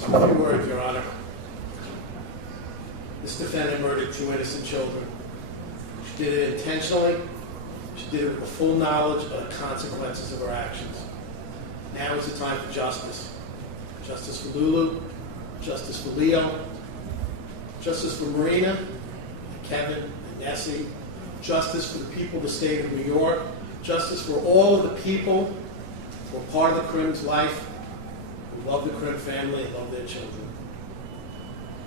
Just a few words, Your Honor. This defendant murdered 2 innocent children. She did it intentionally. She did it with the full knowledge of the consequences of her actions. Now is the time for justice. Justice for Lulu, justice for Leo, justice for Marina, and Kevin, and Nessie, justice for the people of the state of New York, justice for all of the people who are part of the Crim's life, who love the Crim family and love their children.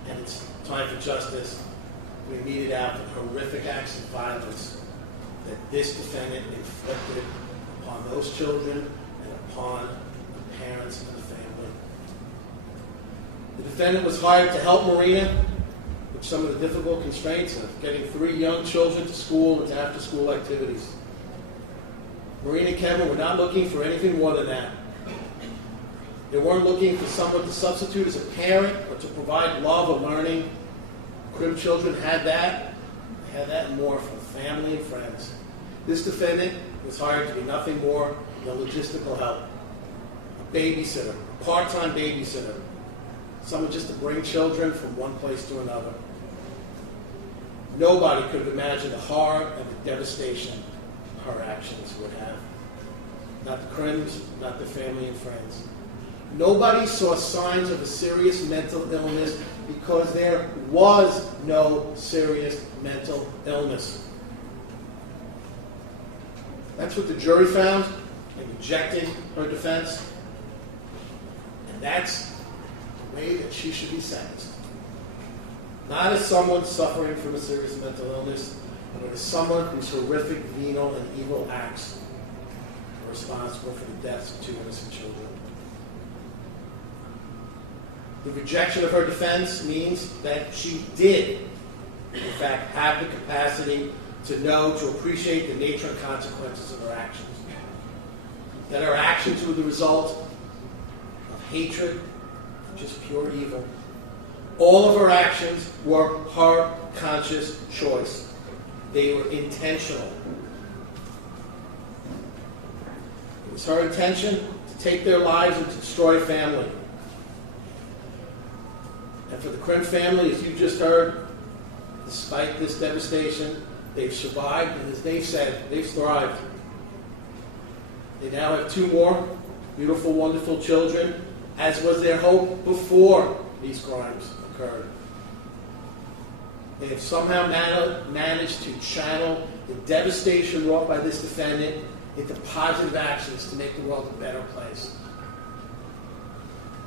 And it's time for justice to be meted out for the horrific acts of violence that this defendant inflicted upon those children and upon the parents and the family. The defendant was hired to help Marina with some of the difficult constraints of getting 3 young children to school and to after-school activities. Marina and Kevin were not looking for anything more than that. They weren't looking for someone to substitute as a parent or to provide love or learning. Crim children had that. They had that and more from family and friends. This defendant was hired to be nothing more than logistical help. A babysitter, a part-time babysitter. Someone just to bring children from one place to another. Nobody could have imagined the horror and the devastation her actions would have. Not the Crims, not the family and friends. Nobody saw signs of a serious mental illness because there was no serious mental illness. That's what the jury found in rejecting her defense. And that's the way that she should be sentenced. Not as someone suffering from a serious mental illness, but as someone whose horrific, venal, and evil acts were responsible for the deaths of 2 innocent children. The rejection of her defense means that she did, in fact, have the capacity to know, to appreciate the nature and consequences of her actions. That her actions were the result of hatred, just pure evil. All of her actions were her conscious choice. They were intentional. It was her intention to take their lives and to destroy family. And for the Crim family, as you just heard, despite this devastation, they've survived, and as they've said, they've thrived. They now have 2 more beautiful, wonderful children, as was their hope before these crimes occurred. They have somehow managed to channel the devastation wrought by this defendant into positive actions to make the world a better place.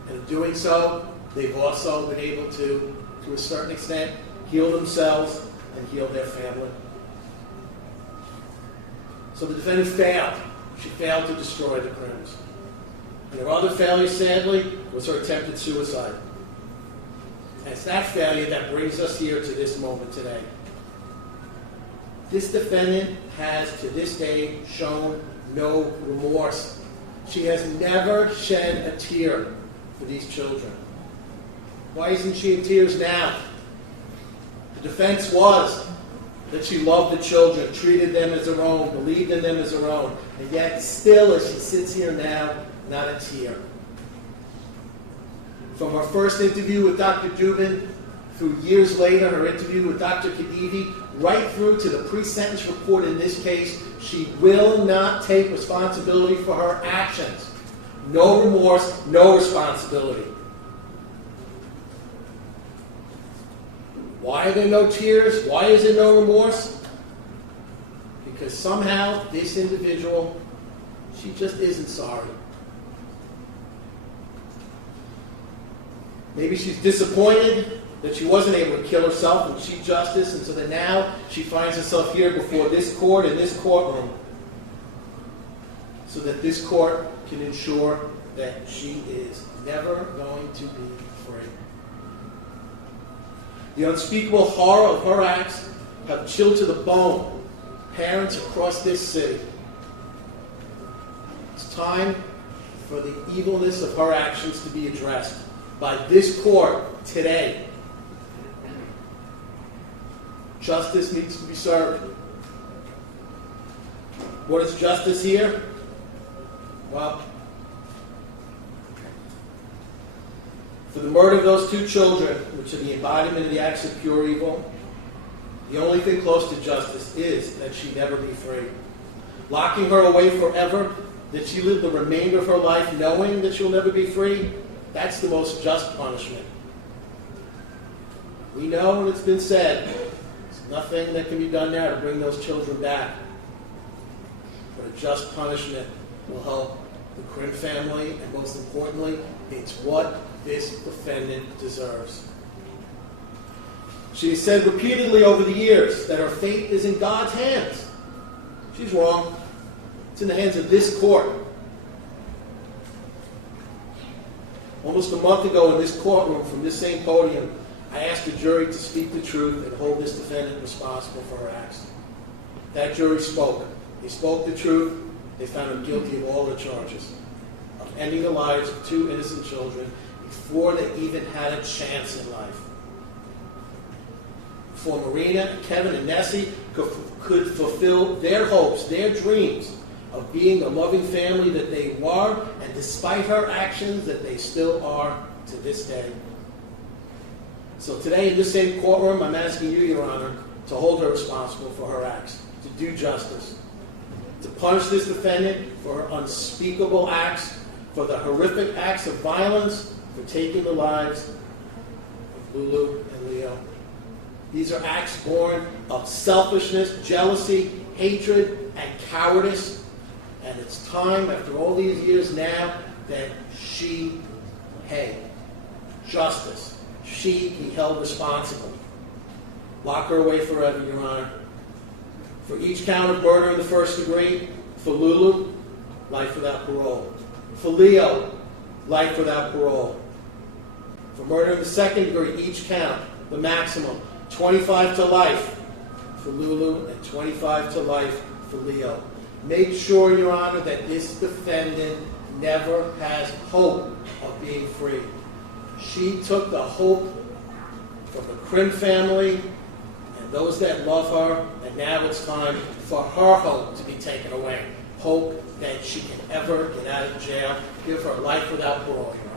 And in doing so, they've also been able to a certain extent, heal themselves and heal their family. So the defendant failed. She failed to destroy the Crims. And her other failure, sadly, was her attempted suicide. And it's that failure that brings us here to this moment today. This defendant has, to this day, shown no remorse. She has never shed a tear for these children. Why isn't she in tears now? The defense was that she loved the children, treated them as her own, believed in them as her own, and yet still, as she sits here now, not a tear. From her first interview with Dr. Dubin, through years later, her interview with Dr. Khedivi, right through to the pre-sentence report in this case, she will not take responsibility for her actions. No remorse, no responsibility. Why are there no tears? Why is there no remorse? Because somehow this individual, she just isn't sorry. Maybe she's disappointed that she wasn't able to kill herself and cheat justice, and so that now she finds herself here before this court in this courtroom so that this court can ensure that she is never going to be free. The unspeakable horror of her acts have chilled to the bone parents across this city. It's time for the evilness of her actions to be addressed by this court today. Justice needs to be served. What is justice here? Well, For the murder of those 2 children, which are the embodiment of the acts of pure evil, the only thing close to justice is that she never be free. Locking her away forever, that she live the remainder of her life knowing that she'll never be free, that's the most just punishment. We know, and it's been said, there's nothing that can be done now to bring those children back. But a just punishment will help the Krim family, and most importantly, it's what this defendant deserves. She has said repeatedly over the years that her fate is in God's hands. She's wrong. It's in the hands of this court. Almost a month ago in this courtroom, from this same podium, I asked the jury to speak the truth and hold this defendant responsible for her acts. That jury spoke. They spoke the truth. They found him guilty of all the charges of ending the lives of 2 innocent children before they even had a chance in life. Before Marina, Kevin, and Nessie could fulfill their hopes, their dreams of being the loving family that they were, and despite her actions, that they still are to this day. So today, in this same courtroom, I'm asking you, Your Honor, to hold her responsible for her acts, to do justice, to punish this defendant for her unspeakable acts, for the horrific acts of violence, for taking the lives of Lulu and Leo. These are acts born of selfishness, jealousy, hatred, and cowardice. And it's time, after all these years now, that she pay justice. She be held responsible. Lock her away forever, Your Honor. For each count of murder in the first degree, for Lulu, life without parole. For Leo, life without parole. For murder in the second degree, each count, the maximum, 25 to life for Lulu and 25 to life for Leo. Make sure, Your Honor, that this defendant never has hope of being free. She took the hope from the Krim family and those that love her, and now it's time for her hope to be taken away. Hope that she can ever get out of jail. Give her life without parole, Your Honor.